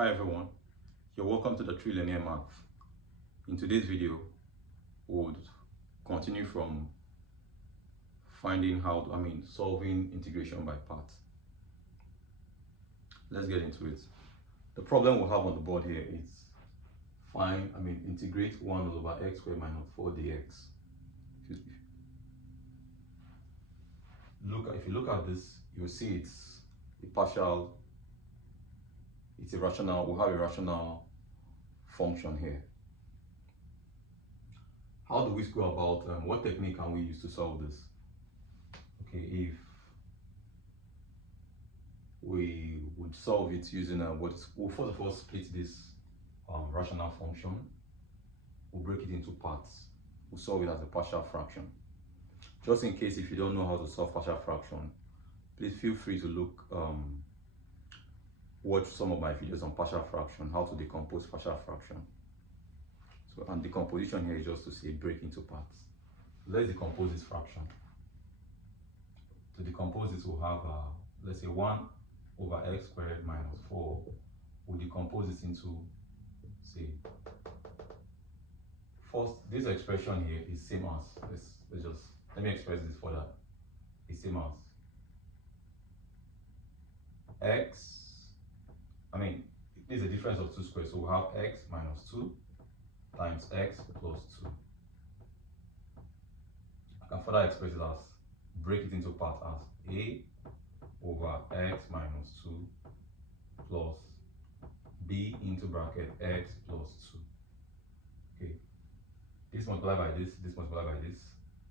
Hi everyone, you're welcome to the Trilinear Math. In today's video, we'll continue from solving integration by parts. Let's get into it. The problem we have on the board here is integrate 1 over x squared minus 4 dx. If you look at this, you'll see it's a rational, we have a rational function here. How do we go about, what technique can we use to solve this? Okay, if we would solve it using we'll first of all split this rational function, we'll break it into parts, we'll solve it as a partial fraction. Just in case if you don't know how to solve partial fraction, please feel free to look watch some of my videos on partial fraction, how to decompose partial fraction. So, and decomposition here is just to say break into parts. Let's decompose this fraction. To decompose this, we'll have let's say 1 over x squared minus 4. We'll decompose this into, say, first, this expression here is same as, let me express this further. It's same as x, this is a difference of 2 squared, so we'll have x minus 2 times x plus 2. I can further express it as, break it into parts as a over x minus 2 plus b into bracket x plus 2. Okay, this multiplied by this, this multiplied by this,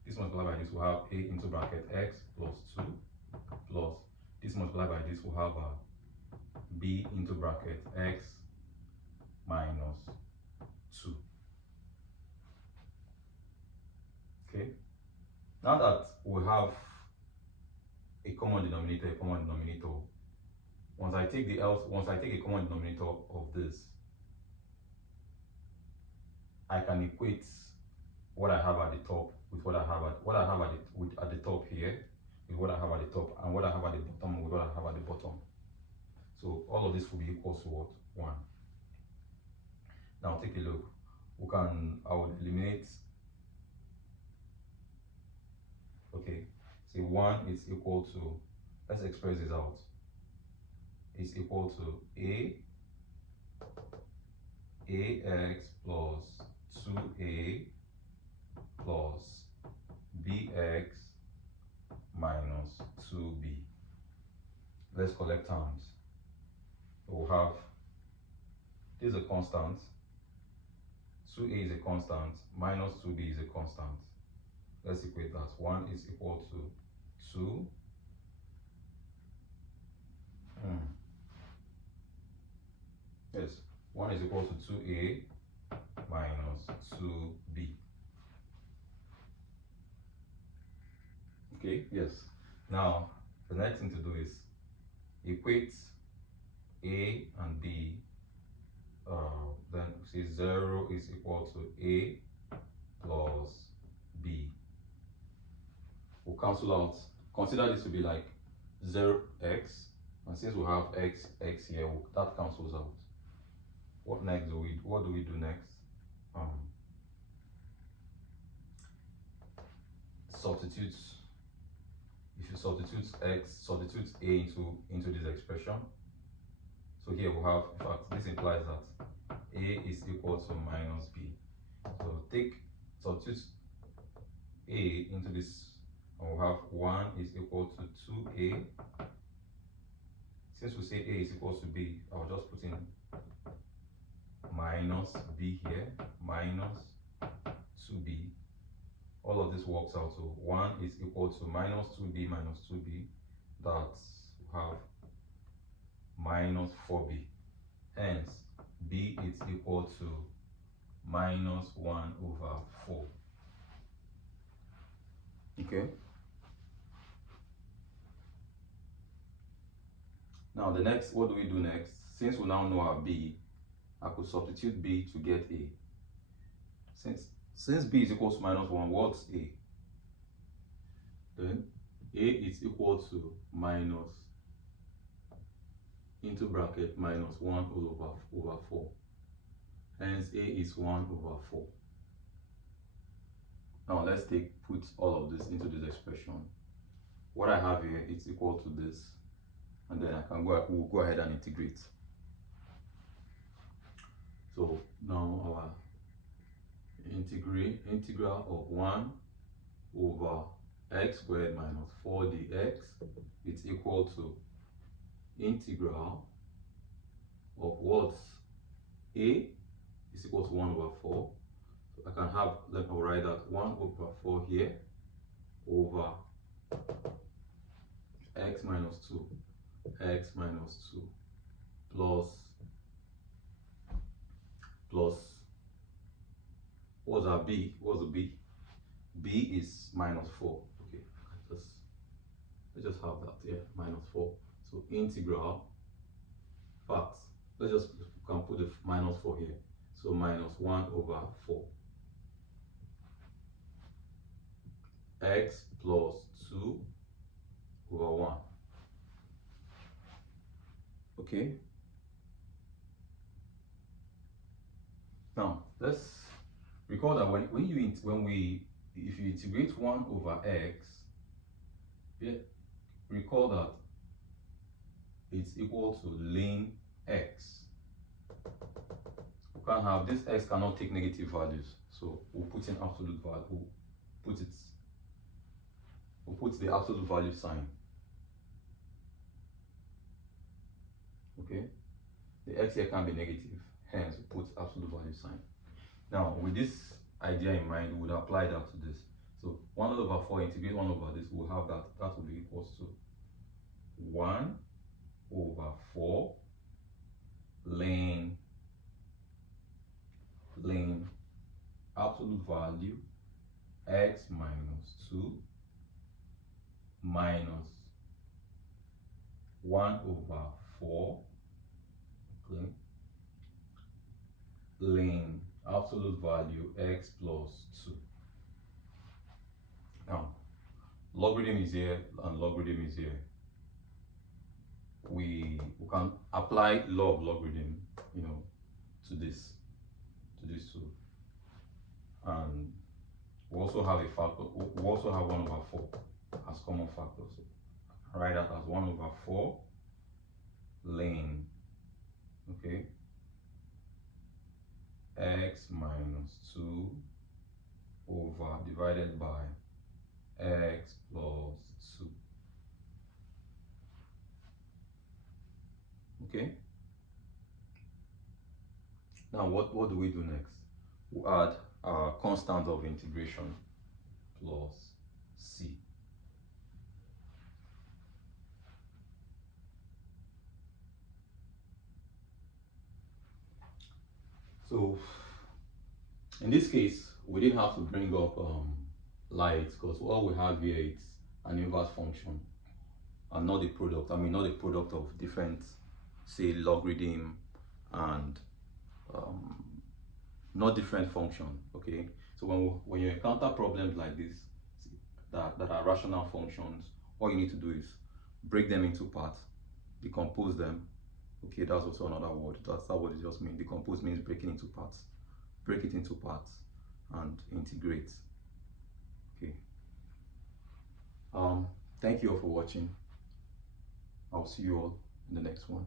this multiplied by this, we'll have a into bracket x plus 2 plus this multiplied by this, we'll have b into bracket x minus 2. Okay, now that we have a common denominator, once I take a common denominator of this, I can equate what I have at the top with what I have at the top here, with what I have at the top, and what I have at the bottom with what I have at the bottom. So all of this will be equal to what? 1. Now take a look. I would eliminate. Okay, say 1 is equal to, let's express this out. Is equal to ax plus 2a plus bx minus 2b. Let's collect terms. We'll have, this is a constant, 2a is a constant, minus 2b is a constant. Let's equate that. 1 is equal to 2. Yes, 1 is equal to 2a minus 2b. Okay, yes. Now, the next thing to do is equate a and b. Then say 0 is equal to a plus b. We'll cancel out. Consider this to be like 0x, and since we have x here, that cancels out. What next do we? What do we do next? Substitute. If you substitute a into this expression. So here we have, in fact, this implies that a is equal to minus b. So substitute a into this, and we'll have 1 is equal to 2a. Since we say a is equal to b, I'll just put in minus b here, minus 2b. All of this works out to 1 is equal to minus 2b minus 2b. That's, we have minus 4b. Hence, b is equal to minus 1 over 4. Okay. Now the next, what do we do next? Since we now know our b, I could substitute b to get a. Since b is equal to minus 1, what's a? Then a is equal to minus into bracket minus 1 over 4. Hence a is 1 over 4. Now let's put all of this into this expression. What I have here is equal to this, and then we'll go ahead and integrate. So now our integral of 1 over x squared minus 4 dx is equal to integral of what's a is equal to 1 over 4. So I can have, let me write that 1 over 4 here over x minus 2 plus what's our b? What's the b? B is minus 4. Okay, let's just have that here, minus 4. So integral, fact, let's just, we can put the minus 4 here. So minus 1 over 4 x plus 2 over 1. Okay. Now let's recall that if you integrate 1 over x, yeah, recall that it's equal to ln x. We can't have this, x cannot take negative values, so we'll put in absolute value. We'll put the absolute value sign. Okay, the x here can be negative, hence we put absolute value sign. Now with this idea in mind, we would apply that to this. So 1 over 4 integrate 1 over this, we'll have that will be equals to 1 over 4 ln absolute value x minus 2 minus 1 over 4 ln absolute value x plus 2. Now logarithm is here and logarithm is here. We can apply law of logarithm, to this too. And we also have a factor. We also have 1 over 4 as common factor. So I write that as 1 over 4 ln, okay, x minus 2 over divided by x plus 2. Okay. Now what do we do next? We add our constant of integration plus c. So in this case, we didn't have to bring up light, because all we have here is an inverse function and not the product. I mean, not the product of different, say, logarithm and not different function. Okay, so when you encounter problems like this that are rational functions, all you need to do is break them into parts, decompose them. Okay, that's also another word. That's what it just means. Decompose means breaking into parts. Break it into parts and integrate. Okay. Thank you all for watching. I'll see you all in the next one.